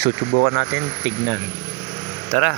susubukan natin tignan. Tara.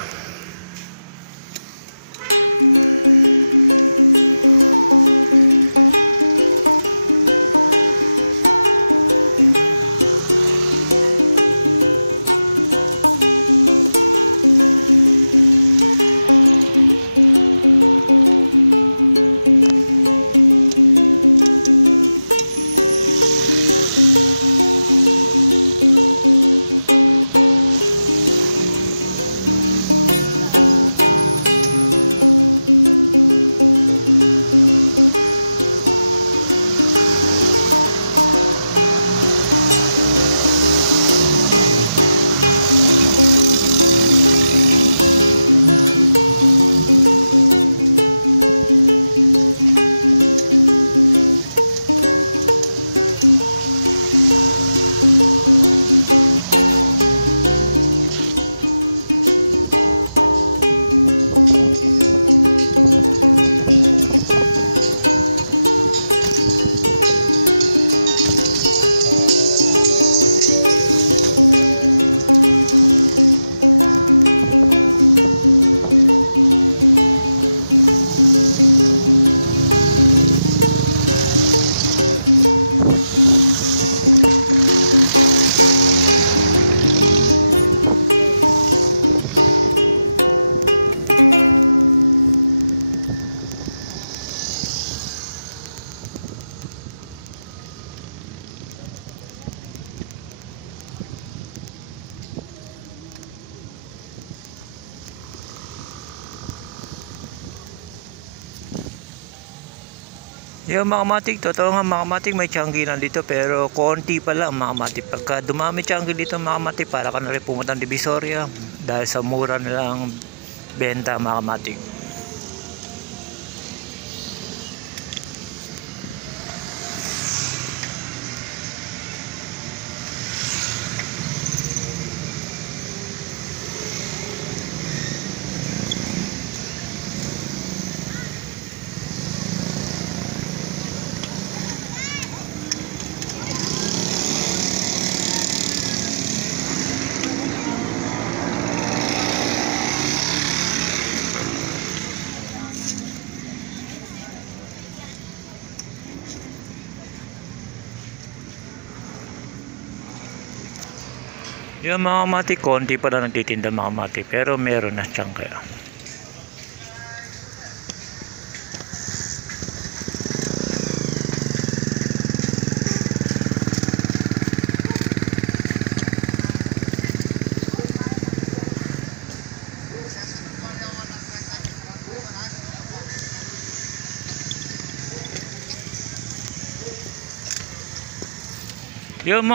Yung mga matik, totoo nga mga matik, may tiyanggi nandito pero konti pa lang mga matik. Pagka dumami tiyanggi dito mga matik, para ka na rin pumunta ng Divisoria dahil sa mura nilang benta mga matik. Yung mga matik, konti pa lang nagtitinda mga matik pero meron na siyang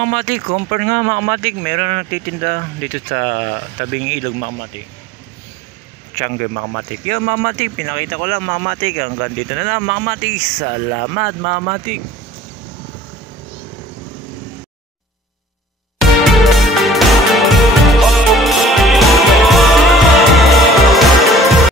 mga matik, compare nga mga matik, meron na nagtitinda dito sa tabing ilog mga matik. Tiangge mga matik. Yung mga matik,